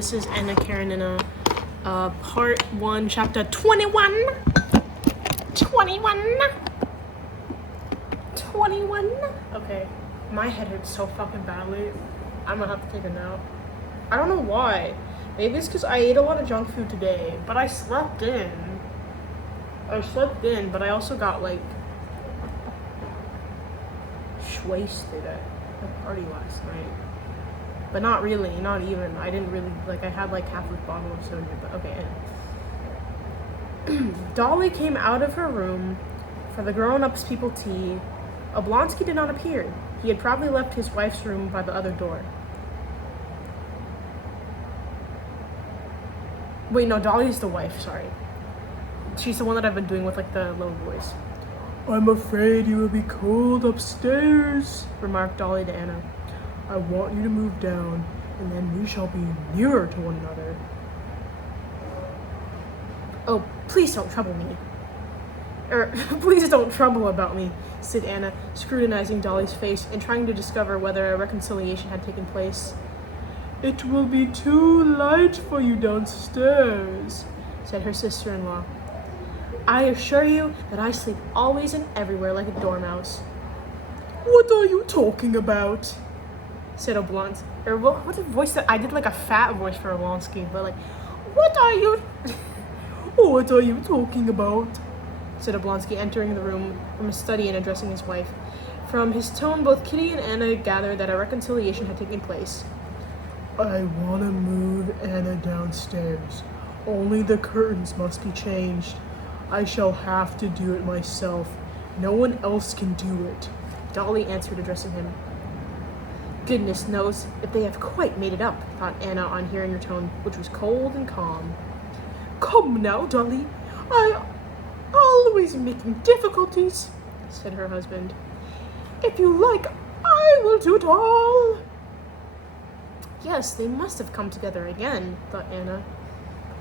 This is Anna Karenina, part 1, chapter 21. 21. Okay, my head hurts so fucking badly. I'm gonna have to take a nap. I don't know why. Maybe it's because I ate a lot of junk food today, but I slept in, but I also got like wasted at a party last night. But not really, not even. I didn't really, I had like half a bottle of soda, but okay. Dolly came out of her room for the grown-ups people tea. Oblonsky did not appear. He had probably left his wife's room by the other door. Wait, no, Dolly's the wife, sorry. She's the one that I've been doing with like the low voice. "I'm afraid you will be cold upstairs," remarked Dolly to Anna. "I want you to move down, and then we shall be nearer to one another." "Oh, please don't trouble me." Please don't trouble about me," said Anna, scrutinizing Dolly's face and trying to discover whether a reconciliation had taken place. "It will be too light for you downstairs," said her sister-in-law. "I assure you that I sleep always and everywhere like a dormouse." "What are you talking about?" said Oblonsky. What's a voice that I did like a fat voice for Oblonsky, but like, "What are you what are you talking about?" said Oblonsky, entering the room from his study and addressing his wife. From his tone, both Kitty and Anna gathered that a reconciliation had taken place. "I want to move Anna downstairs. Only the curtains must be changed. I shall have to do it myself. No one else can do it," Dolly answered, addressing him. "Goodness knows if they have quite made it up," thought Anna on hearing her tone, which was cold and calm. "Come now, Dolly. I always making difficulties," said her husband. "If you like, I will do it all." "Yes, they must have come together again," thought Anna.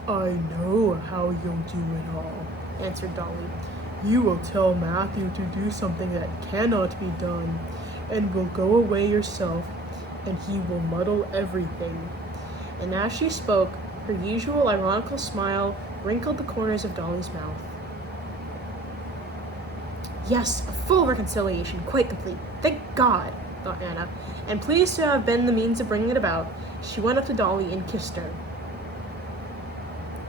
"I know how you'll do it all," answered Dolly. "You will tell Matthew to do something that cannot be done, and will go away yourself, and he will muddle everything." And as she spoke, her usual ironical smile wrinkled the corners of Dolly's mouth. "Yes, a full reconciliation, quite complete. Thank God," thought Anna, and pleased to have been the means of bringing it about, she went up to Dolly and kissed her.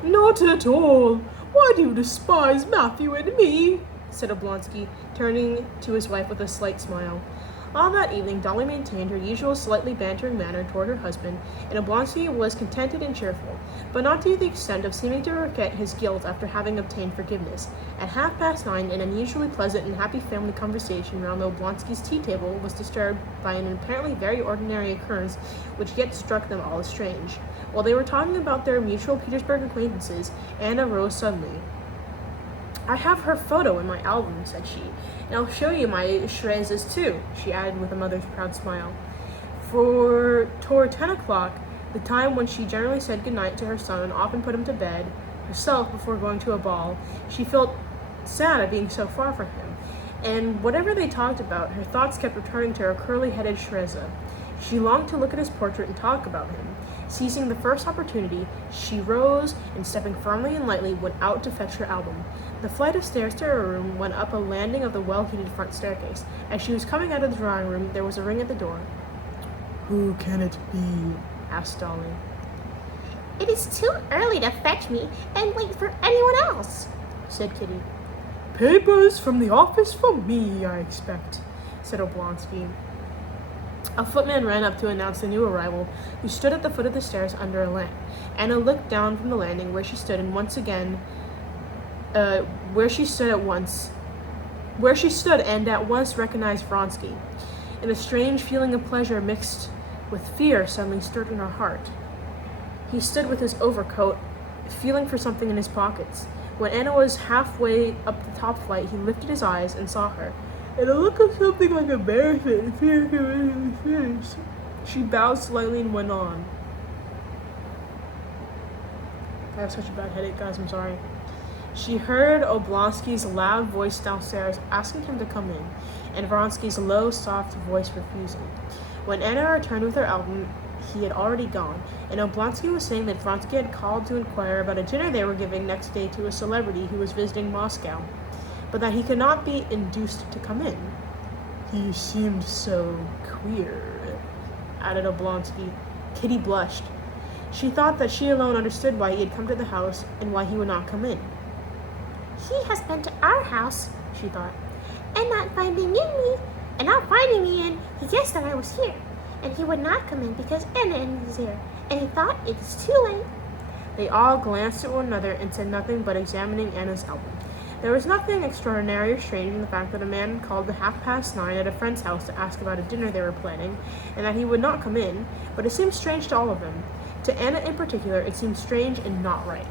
"Not at all. Why do you despise Matthew and me?" said Oblonsky, turning to his wife with a slight smile. All that evening, Dolly maintained her usual slightly bantering manner toward her husband, and Oblonsky was contented and cheerful, but not to the extent of seeming to forget his guilt after having obtained forgiveness. At 9:30, an unusually pleasant and happy family conversation round the Oblonsky's tea table was disturbed by an apparently very ordinary occurrence which yet struck them all as strange. While they were talking about their mutual Petersburg acquaintances, Anna rose suddenly. "I have her photo in my album," said she, "and I'll show you my Shreza's too," she added with a mother's proud smile. For toward 10 o'clock, the time when she generally said goodnight to her son and often put him to bed herself before going to a ball, she felt sad at being so far from him, and whatever they talked about, her thoughts kept returning to her curly-headed Shreza. She longed to look at his portrait and talk about him. Seizing the first opportunity, she rose and, stepping firmly and lightly, went out to fetch her album. The flight of stairs to her room went up a landing of the well-heated front staircase. As she was coming out of the drawing room, there was a ring at the door. "Who can it be?" asked Dolly. "It is too early to fetch me and wait for anyone else," said Kitty. "Papers from the office for me, I expect," said Oblonsky. A footman ran up to announce the new arrival, who stood at the foot of the stairs under a lamp. Anna looked down from the landing where she stood and at once recognized Vronsky. And a strange feeling of pleasure mixed with fear suddenly stirred in her heart. He stood with his overcoat, feeling for something in his pockets. When Anna was halfway up the top flight, he lifted his eyes and saw her, and a look of something like embarrassment and fear came into his face. She bowed slightly and went on. I have such a bad headache, guys, I'm sorry. She heard Oblonsky's loud voice downstairs asking him to come in, and Vronsky's low, soft voice refusing. When Anna returned with her album, he had already gone, and Oblonsky was saying that Vronsky had called to inquire about a dinner they were giving next day to a celebrity who was visiting Moscow, but that he could not be induced to come in. He seemed so queer, added Oblonsky. Kitty blushed. She thought that she alone understood why he had come to the house and why he would not come in. He has been to our house, she thought, and not finding me in, he guessed that I was here, and he would not come in because Anna is here, and he thought it is too late. They all glanced at one another and said nothing but examining Anna's album. There was nothing extraordinary or strange in the fact that a man called at 9:30 at a friend's house to ask about a dinner they were planning, and that he would not come in, but it seemed strange to all of them. To Anna in particular, it seemed strange and not right.